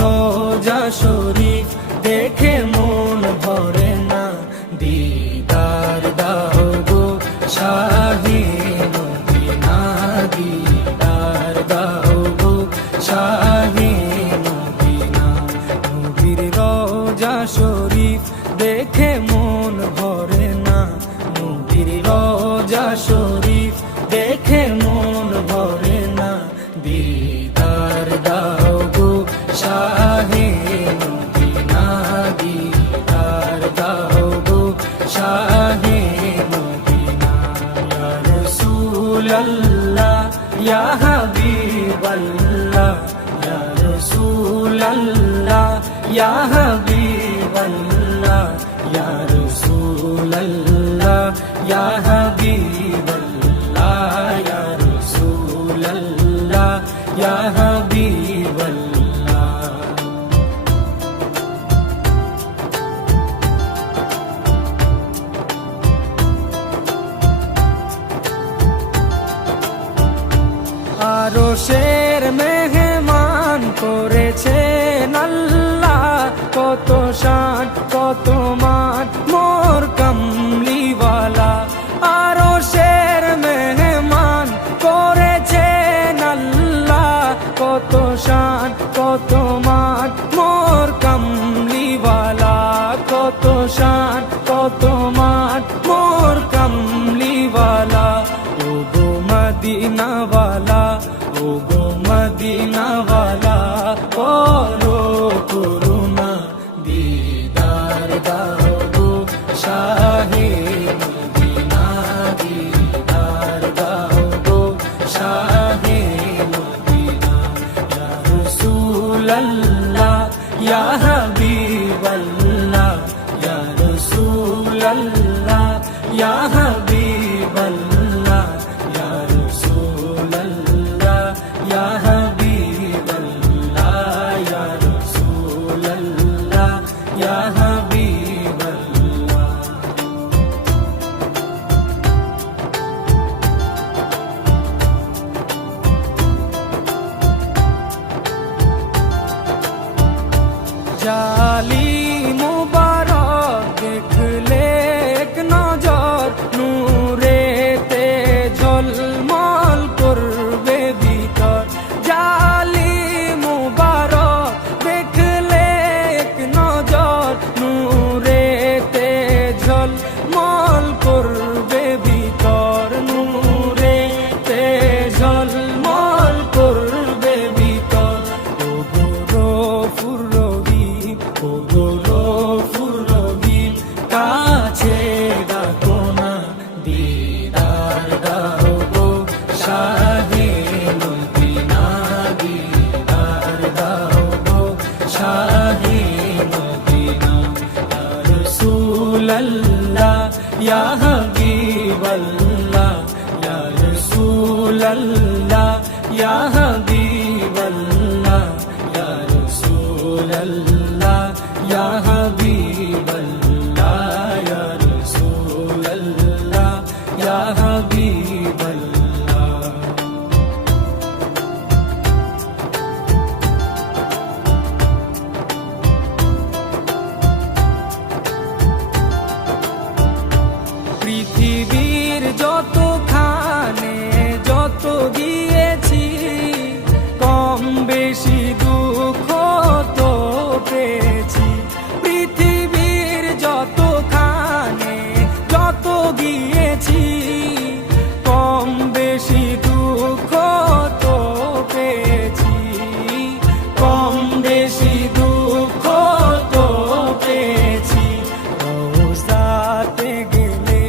রোজা শরীফ দেখে মন ভরে না, দিদার দাও গো শাহে মদিনা, দিদার দাও গো শাহে মদিনা। নবীর রোজা শরীফ দেখে মন ভরে না, নবীর রোজা শরীফ দেখে মন ভরে না, দিদার দাও গো শাহে মদিনা, দিদার দাও গো শাহে মদিনা। ইয়া রাসূলাল্লাহ ইয়া হাবিবাল্লাহ, ইয়া রাসূলাল্লাহ ইয়া হাবিবাল্লাহ, ইয়া রাসূলাল্লাহ ইয়া হাবিবাল্লাহ, ইয়া রাসূলাল্লাহ ইয়া হাবিবাল্লাহ। আরশের মেহমান করেছেন আল্লাহ, কত শান কত মান মোর কামলিওয়ালা। আরশের মেহমান করেছেন আল্লাহ, কত শান কত মান মোর কামলিওয়ালা, কত শান কত মান মোর কামলিওয়ালা। ও গো মদিনাওয়ালা, ও গো মদিনাওয়ালা, করো করুণা, দিদার দাও গো শাহে মদিনা, দিদার দাও গো শাহে মদিনা। ইয়া রাসূলাল্লাহ ইয়া হাবিবাল্লাহ, ইয়া রাসূলাল্লাহ ইয়া হাবিবাল্লাহ, ইয়া রাসূলাল্লাহ ইয়া হাবিবাল্লাহ, ইয়া রাসূলাল্লাহ ইয়া হাবিবাল্লাহ। জালি মুবারক দেখলে এক নজর, নূরেতে ঝলমল করবে ভিতর। জালি মুবারক দেখলে এক নজর, নূরেতে ঝলমল করবে ভিতর, নূরেতে ঝলমল করবে ভিতর। ও গো গফুর রহিম, ও গো গফুর রহিম, কাছে ডাকো না, দিদার দাও গো শাহে মদিনা, দিদার দাও গো শাহে মদিনা। ইয়া রাসূলাল্লাহ ইয়া হাবিবাল্লাহ, ইয়া রাসূলাল্লাহ ইয়া হাবিবাল্লাহ, ইয়া রাসূলাল্লাহ ইয়া হাবিবাল্লাহ, ইয়া রাসূলাল্লাহ ইয়া হাবিবাল্লাহ। পৃথিবীর যতখানে যত গিয়েছি, কম বেশি দুঃখ তো পেয়েছি। পৃথিবীর যতখানে যত গিয়েছি, কম বেশি দুঃখ তো পেয়েছি, কম বেশি দুঃখ তো পেয়েছি। রোজাতে গেলে,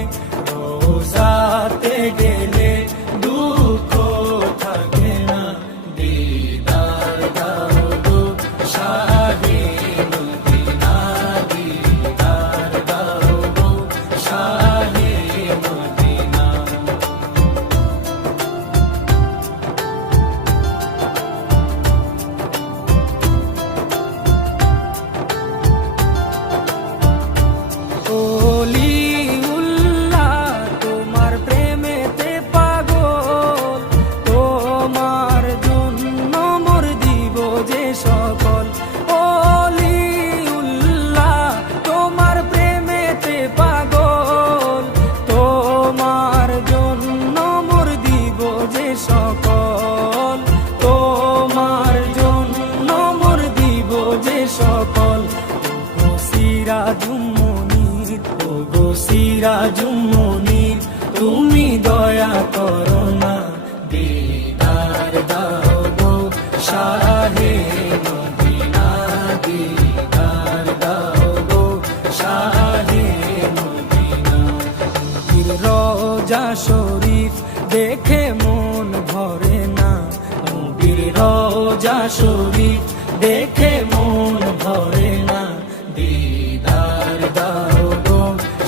রোজাতে গেলে দুঃখ থাকে না, দিদার দাও গো শাহে মদিনা, দিদার দাও গো শাহে মদিনা। ওলিউল্লাহ তোমার প্রেমেতে পাগল, তোমার জন্য মোর দিব যে সকল। সিরাজুম মুনির তুমি দয়া করো না দিদার দাও গো শাহে মদিনা দিদার দাও গো শাহে মদিনা নবীর রওজা শরীফ দেখে মন ভরে না নবীর রওজা শরীফ দেখে মন ভরে না দিদার দাও গো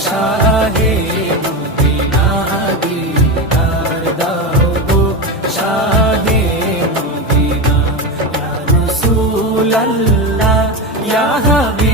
শাহে মদিনা দিদার দাও গো শাহে মদিনা ইয়া রাসূলুল্লাহ ইয়া হাবিব